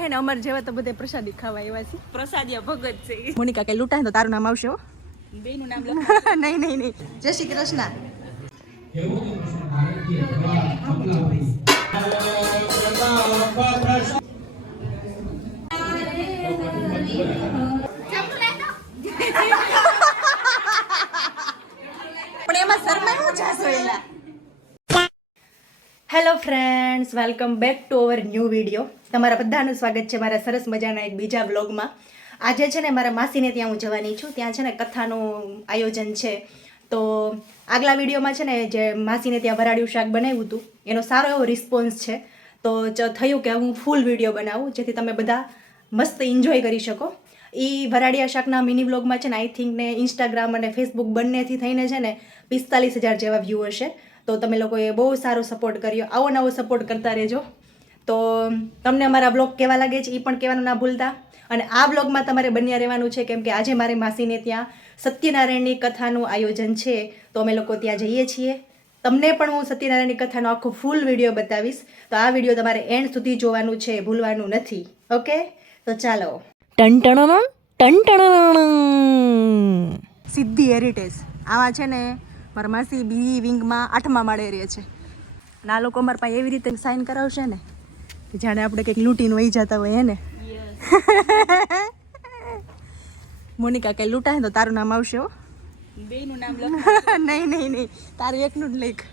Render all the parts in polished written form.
હે ને અમાર જેવા તો બધે પ્રસાદી ખાવા આવ્યા છે. પ્રસાદિયા ભગત છે. મોનિકા કઈ લૂંટાય તો તારું નામ આવશે હો. બેનું નામ લખો. નહીં. જય શ્રી કૃષ્ણ. પણ એમાં શરમાય હું જાસો એલા. Hello friends, welcome back to our new video. તમારા બધાનું સ્વાગત છે મારા સરસ મજાના એક બીજા વ્લોગમાં. આજે છે ને મારા માસીને ત્યાં હું જવાની છું. ત્યાં છે ને કથાનું આયોજન છે. તો આગલા વિડીયોમાં છે ને જે માસીને ત્યાં વરાળિયું શાક બનાવ્યું હતું એનો સારો એવો રિસ્પોન્સ છે. તો થયું કે હું ફૂલ વિડીયો બનાવું જેથી તમે બધા મસ્ત એન્જોય કરી શકો. એ વરાળિયા શાકના મિની વ્લોગમાં છે ને આઈ થિંક ને ઇન્સ્ટાગ્રામ અને ફેસબુક બંનેથી થઈને છે ને 45,000 જેવા વ્યૂ હશે. તો તમે લોકોએ બહુ સારો સપોર્ટ કર્યો. આવો નવો સપોર્ટ કરતા રહેજો. તો તમને અમારા બ્લોગ કેવા લાગે છે એ પણ કહેવાનું ના ભૂલતા. અને આ બ્લોગમાં તમારે બન્યા રહેવાનું છે કેમ કે આજે મારી માસીને ત્યાં સત્યનારાયણની કથાનું આયોજન છે. તો અમે લોકો ત્યાં જઈએ છીએ. તમને પણ હું સત્યનારાયણની કથાનો આખો ફૂલ વિડીયો બતાવીશ. તો આ વિડીયો તમારે એન્ડ સુધી જોવાનું છે, ભૂલવાનું નથી. ઓકે, તો ચાલો. સિદ્ધિ હેરિટેજ આવા છે ને મારા માસી બી વિંગમાં 8મા માળે રહે છે. અને આ લોકો અમારા પાસે એવી રીતે સાઇન કરાવશે ને કે જાણે આપણે કંઈક લૂંટીને વહી જતા હોય ને. મોનિકા કઈ લૂંટાય તો તારું નામ આવશે હો. બેનું નામ લખો. નહીં. તારું એકનું જ લખ.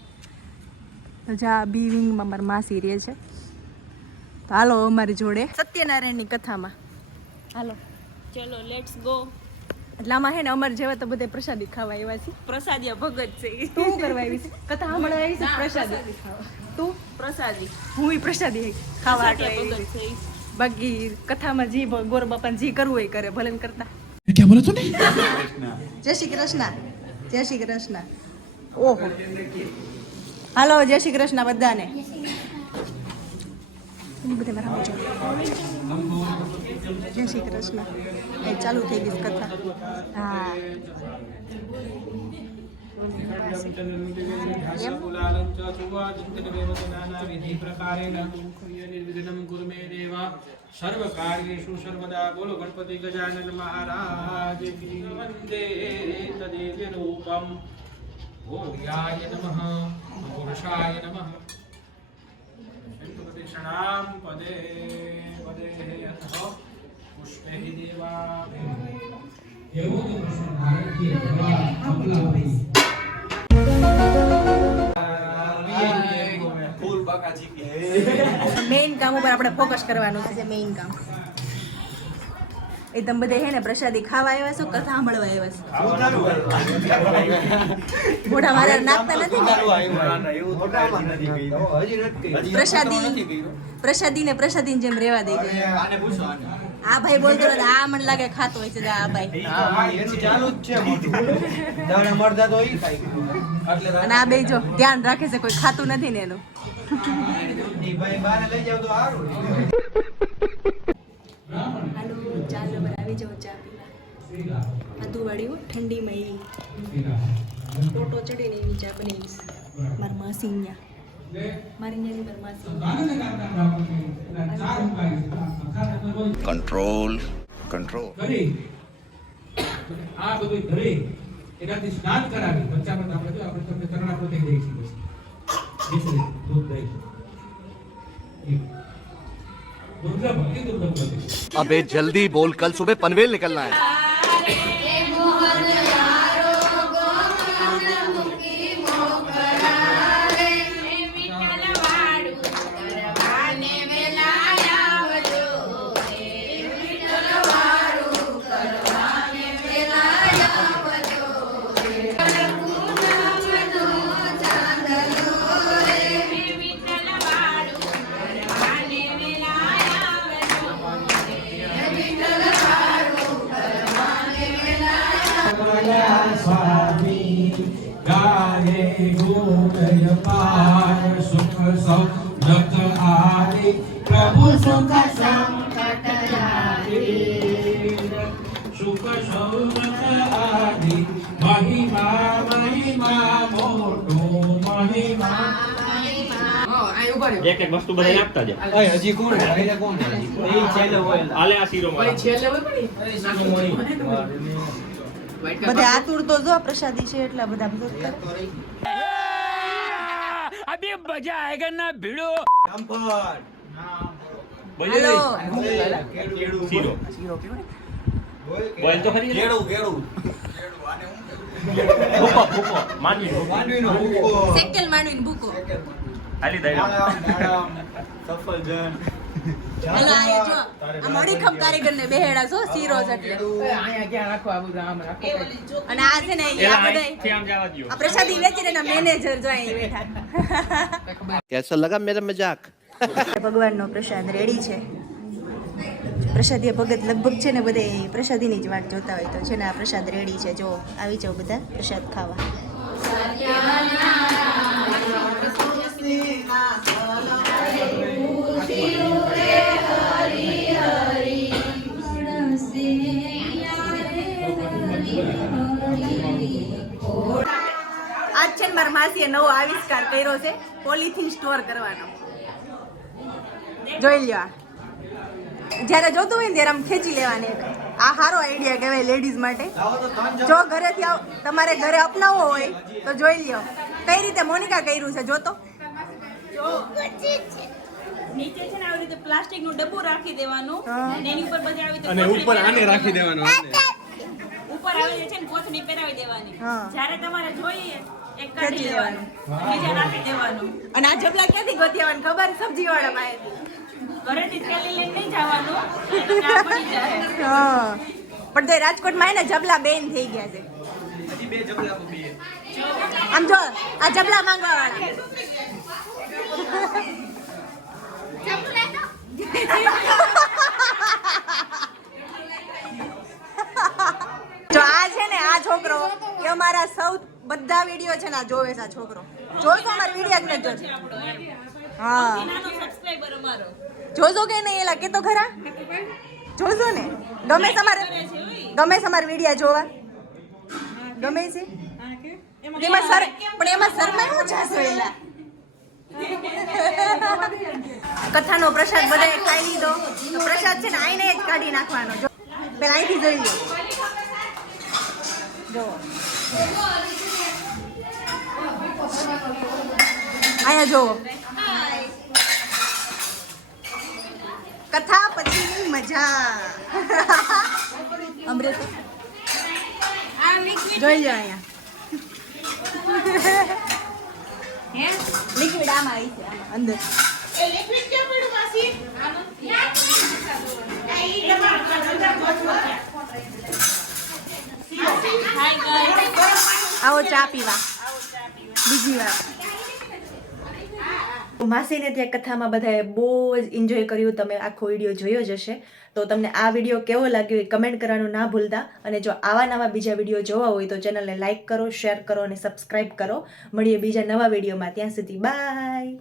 તો જા બી વિંગમાં મારા માસી રહે છે. તો હાલો અમારી જોડે સત્યનારાયણની કથામાં. હાલો ચલો, લેટ્સ ગો. એટલે આમાં હે ને અમાર જેવા તો બધે પ્રસાદી ખાવા આવ્યા છે. પ્રસાદિયા ભગત છે. તું શું કરવા આવી છે? કથા સાંભળવા આવી છે? પ્રસાદી ખાવા. તું પ્રસાદી, હું પ્રસાદી ખાવા આવી છે. બાકી કથામાં જી ગોર બાપાને જી કરવું હોય કરે, ભલે કરતા. क्या बोला तूने? જય શ્રી કૃષ્ણ. જય શ્રી કૃષ્ણ. ઓહો, હાલો જય શ્રી કૃષ્ણ બધાને. બધે મારા જય શ્રી કૃષ્ણ. એ ચાલુ થઈ ગઈ કથા. હા સર્વકાર્યેષુ સર્વદા. બોલો ગણપતિ ગજાનન મહારાજ કી. વંદે તદેવ રૂપમ. ભોગ્યાય નમઃ, પુરુષાય નમઃ. પ્રદક્ષિણામ પદે પદે અથઃ પુષ્પૈ દેવા. મેઇન કામ ઉપર આપણે ફોકસ કરવાનું છે. મેઇન કામ એ તમે બધે હે ને પ્રસાદી ખાવા આવ્યા છો, કથા સાંભળવા આવ્યા છો. મોઢા મારે નાખતા નથી. પ્રસાદી જેમ રેવા દે. આ ભાઈ બોલતો આ મને લાગે ખાતો હોય છે. આ ભાઈ અને આ બે જો ધ્યાન રાખે છે, કોઈ ખાતું નથી ને એનું. હાલો ચાલો આવી જાઓ ચા પીવા. આદુ વાળી ઠંડીમાં એવી ટોટો ચડીને એવી ચા બનાવીશ. મારી માસી મારી માસી. कंट्रोल આ બધું ઘરે એનાથી સ્નાન કરાવી પંચામૃત આપણે તમને તરણા પોતે દઈ છીએ. દૂધ દઈ अबे जल्दी बोल, कल सुबह पनवेल निकलना है. प्रभु सुख संकट सुख सौरथ आदि महिमा महिमा मोटो महिमा. એક એક વસ્તુ બધાને આપતા જાવ. હજી કોણ હાલે આ શીરો મારા. બધા આતુર તો જો પ્રસાદી છે એટલા બધા બોલો શીરો. બોલ તો ખરી ને? ભૂકો માંડવીનો ભૂકો. સેકેલ માંડવીને ભૂકો. હાલી દાઈ હાલો આ જો આ મળી ખપ કારીગરને બેહેડા છો શીરો છે એટલે. અને આ છે ને આ બધા આમ જવા દ્યો. આ પ્રસાદી વેચીને એના મેનેજર જો અહીં બેઠા. कैसा लगा मेरा मजाक? ભગવાનનો પ્રસાદ રેડી છે. પ્રસાદી ભગત લગભગ છે ને બધે પ્રસાદીની જ વાટ જોતા હોય તો છે ને આ પ્રસાદ રેડી છે. જો આવી જાવ બધા પ્રસાદ ખાવા. આજ છે ને મારા માસીએ નવો આવિષ્કાર કર્યો છે પોલિથીન સ્ટોર કરવાનો. જોઈ લ્યો જ્યારે જોતું હોય ને ત્યારે આમ ખેંચી લેવાની. આ સારો આઈડિયા કહેવાય લેડીઝ માટે. જો ઘરેથી તમારે ઘરે અપનાવવો હોય તો જોઈ લ્યો કઈ રીતે મોનિકા કર્યું છે. જોતો નીચે છે ને આવી રીતે પ્લાસ્ટિક નું ડબ્બું રાખી દેવાનું અને એની ઉપર બધી આવી રીતે અને ઉપર આને રાખી દેવાનો ઉપર આવી છે ને કોથળી પહેરાવી દેવાની. હા. જ્યારે તમારે જોઈએ એક ખેંચી કાઢી લેવાનું. લેવાનું બીજા રાખી દેવાનું. અને આ જબલા ક્યાંથી ગોતી આવવાનું ખબર? સબ્જી વાળા પાસેથી. ઘરેથી થેલી લઈને નહીં જવાનું એટલે આ પડી જાય. હા પણ તો રાજકોટમાં એને જબલા બેન થઈ ગયા છે. આમ જો આ જબલા માંગવા વાળા. જો આ છે ને આ છોકરો એ અમારા સૌ બધા વિડીયો છે ને આ જોવે છે. આ છોકરો જોજો અમારા વિડીયો જ નથી જોતો. હા નાનો સબસ્ક્રાઇબર અમારો જોજો કે નહીં એલા કે તો ખરા જોજો ને. ગમે તમારે વિડીયો જોવા ગમે છે એમાં સર પણ એમાં શરમાય હું જાશો એલા. કથાનો પ્રસાદ બધાએ ખાઈ લીધો તો પ્રસાદ છે ને આઈને જ કાઢી નાખવાનો. જો પેલા અહીંથી જોઈ લો. જો અહીંયા જોવો કથા પછીની મજા. અમૃત જોઈ લો અહીંયા લિક્વિડ આમાં આવી છે આમાં અંદર. આવો ચા પીવા બીજી વાર. માસીને ત્યાં કથામાં બધાએ બહુ જ એન્જોય કર્યું. તમે આખો વિડીયો જોયો જ હશે. તો તમને આ વિડીયો કેવો લાગ્યો એ કમેન્ટ કરવાનું ના ભૂલતા. અને જો આવા નવા બીજા વિડીયો જોવા હોય તો ચેનલને લાઇક કરો, શેર કરો અને સબસ્ક્રાઈબ કરો. મળીએ બીજા નવા વિડીયોમાં. ત્યાં સુધી બાય.